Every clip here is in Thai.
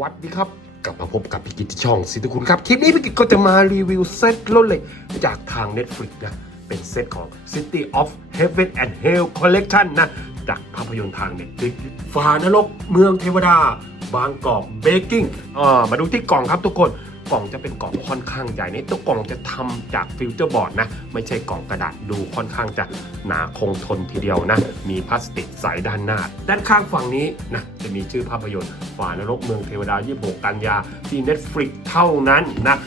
วัสดีครับ กลับมาพบกับพี่กิตที่ช่องสิทธิคุณครับ คลิปนี้พี่กิตก็จะมารีวิวเซตรถเหล็กจากทาง Netflix นะ เป็นเซตของ City of Heaven and Hell Collection นะ จากภาพยนตร์ทาง Netflix ฝานรกเมืองเทวดา บางกอกเบกกิ้งอ่ามาดูที่กล่องครับทุกคน กล่องจะเป็นกล่องค่อนข้างใหญ่นี่ตัวกล่องจะทำจากฟิวเจอร์บอร์ดนะ ไม่ใช่กล่องกระดาษดูค่อนข้างจะหนาคงทนทีเดียวนะ มีพลาสติกใสด้านหน้า ด้านข้างฝั่งนี้นะจะมีชื่อภาพยนตร์ฝานรกเมืองเทวดา26กันยาที่ Netflix เท่านั้นนะ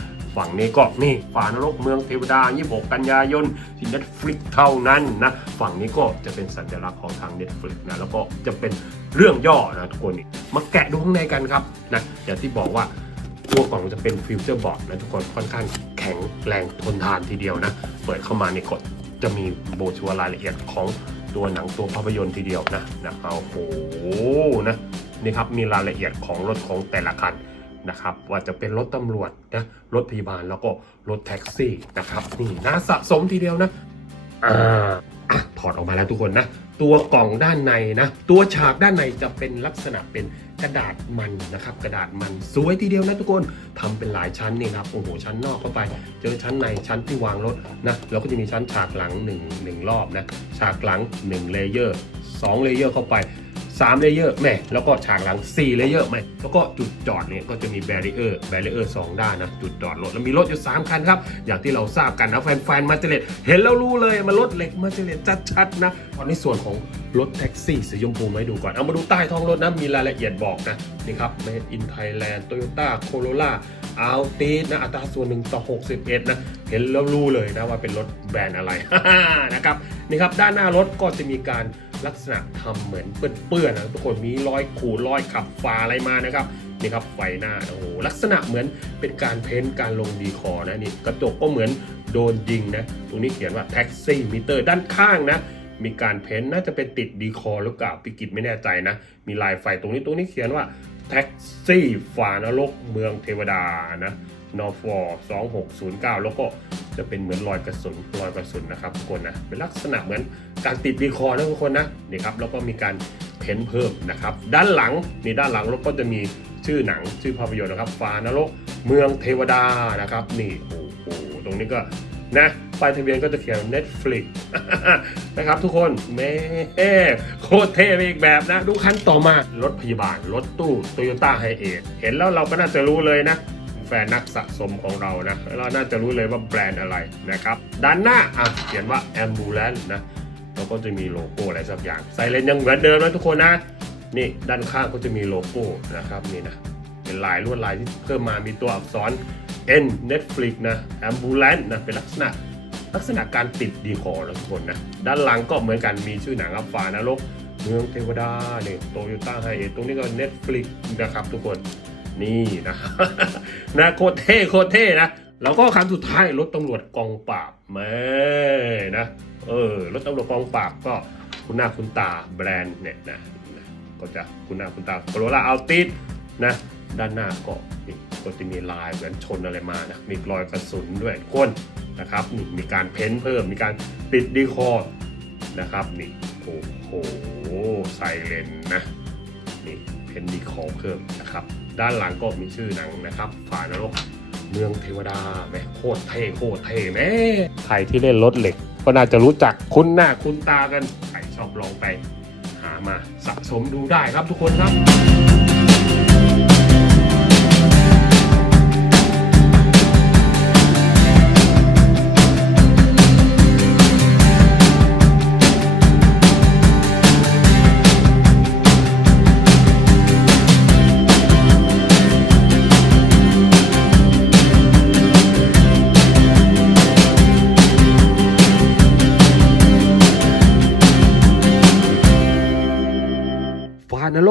ฝั่งนี้ก็นี่ฝานรกเมืองเทวดา 26 กันยายนที่ Netflix เท่านั้นนะฝั่งนี้ก็จะเป็นสัญลักษณ์ของทาง Netflix นะแล้วก็จะเป็นเรื่องย่อนะทุกคนมาแกะดูข้างในกันครับนะอย่างที่บอกว่า ตัวกล่องจะเป็นฟิวเจอร์บอร์ดนะทุกคนค่อนข้างแข็งแรงทนทานทีเดียวนะ เปิดเข้ามาในกดจะมีโบชัวร์รายละเอียดของตัวหนังตัวภาพยนตร์ทีเดียวนะนะเอาโอ้โหนะนี่ครับมีรายละเอียดของรถของแต่ละคันนะครับว่าจะเป็นรถตำรวจนะรถพยาบาลแล้วก็รถแท็กซี่นะครับนี่น่าสะสมทีเดียวนะอ่า อะถอดออกมาแล้วทุกคนนะ ตัวกล่องด้านในนะ ตัวฉากด้านในจะเป็นลักษณะเป็นกระดาษมันนะครับ กระดาษมันสวยทีเดียวนะทุกคนทำเป็นหลายชั้นนี่ครับโอ้โหชั้นนอกเข้าไป เจอชั้นในชั้นที่วางรถนะแล้วก็จะมีชั้นฉากหลัง1 1รอบนะฉากหลัง1เลเยอร์2เลเยอร์เข้าไป 3เลเยอร์แม่แล้วก็ฉากหลัง4เลเยอร์แม่แล้วก็จุดจอดเนี่ยก็จะมีแบรีเออร์แบรีเออร์สองด้านนะจุดจอดรถแล้วมีรถอยู่ 3 คันครับ อย่างที่เราทราบกันนะแฟนๆมาเจเลตเห็นแล้วรู้เลยมันรถเหล็กมาเจเลตชัดๆนะตอนในส่วนของรถแท็กซี่สีชมพูมาให้ดูก่อน เอามาดูใต้ท้องรถนะมีรายละเอียดบอกนะนี่ครับ Made in Thailand Toyota Corolla อัลติสนะอัตราส่วน1ต่อ 61 นะ เห็นแล้วรู้เลยนะว่าเป็นรถแบรนด์อะไรนะครับนี่ครับด้านหน้ารถก็จะมีการ ลักษณะทำเหมือนเปื้อนๆนะทุกคนมีรอยขูดรอยขับฝาอะไรมานะครับนี่ครับไฟหน้าโอ้โหลักษณะเหมือนเป็นการเพ้นท์การลงดีคอนะนี่กระจกก็เหมือนโดนยิงนะตรงนี้เขียนว่าแท็กซี่มิเตอร์ด้านข้างนะมีการเพ้นท์น่าจะเป็นติดดีคอหรือเปล่าพิกิจไม่แน่ใจนะ มีลายไฟตรงนี้ตรงนี้เขียนว่าแท็กซี่ฝานรกเมืองเทวดานะนอฟอ2609 แล้วก็ จะเป็นเหมือนรอยกระสุนรอยกระสุนนะครับทุกคนนะเป็นลักษณะเหมือนการติดดีคอร์นะทุกคนนะนี่ครับแล้วก็มีการเพ้นเพิ่มนะครับ ด้านหลังนี่ด้านหลังรถก็จะมีชื่อหนังชื่อภาพยนตร์นะครับฝานรกเมืองเทวดานะครับ นี่โอ้โหตรงนี้ก็นะป้ายทะเบียนก็จะเขียน Netflix นะครับทุกคนแม่โคตรเท่ไปอีกแบบนะ ดูคันต่อมารถพยาบาล รถตู้ Toyota h i เอทเห็นแล้วเราก็น่าจะรู้เลยนะ แฟนนักสะสมของเรานะเราน่าจะรู้เลยว่าแบรนด์อะไรนะครับด้านหน้าอะเขียนว่า Ambulance นะแล้วก็จะมีโลโก้อะไรสักอย่างไซเรนยังเหมือนเดิมนะทุกคนนะนี่ด้านข้างก็จะมีโลโก้นะครับนี่นะเป็นลายลวดลายที่เพิ่มมามีตัวอักษร N Netflix นะ Ambulance นะเป็นลักษณะลักษณะการติดดีคอร์นะทุกคนนะด้านหลังก็เหมือนกันมีชื่อหนังครับฝานรกเมืองเทวดาเนี่ยโตโยต้าไฮเอตรงนี้ก็ Netflix นะครับทุกคน นี่นะนะโคตรเท่โคตรเท่นะแล้วก็คันสุดท้ายรถตำรวจกองปราบแม่นะเออรถตำรวจกองปราบก็คุณหน้าคุณตาแบรนด์เนี่ยนะนะก็จะคุณหน้าคุณตาโคโรล่าอัลติสนะด้านหน้าก็นี่ก็จะมีลายเหมือนชนอะไรมานะมีรอยกระสุนด้วยคนนะครับนี่มีการเพ้นเพิ่มมีการติดดีคอร์นะครับนี่โอ้โหไซเรนนะนี่เพ้นดีคอร์เพิ่มนะครับ ด้านหลังก็มีชื่อหนังนะครับฝานรกเมืองเทวดาแหม่โคตรเท่โคตรเท่แม่ใครที่เล่นรถเหล็ก ก็น่าจะรู้จักคุ้นหน้าคุ้นตากันใครชอบลองไป หามาสะสมดูได้ครับทุกคนครับ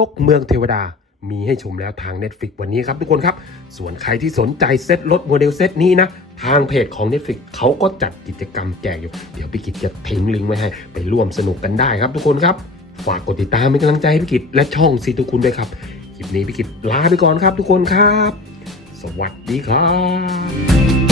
กเมืองเทวดา มีให้ชมแล้วทาง Netflix วันนี้ครับทุกคนครับ ส่วนใครที่สนใจเซตรถโมเดลเซตนี้นะ ทางเพจของ Netflix เขาก็จัดกิจกรรมแจกอยู่ เดี๋ยวพี่กิจจะทิ้งลิงก์ไว้ให้ ไปร่วมสนุกกันได้ครับทุกคนครับ ฝากกดติดตามเป็นกำลังใจให้พี่กิจและช่องซีทุกคุณด้วยครับ คลิปนี้พี่กิจลาไปก่อนครับทุกคนครับ สวัสดีครับ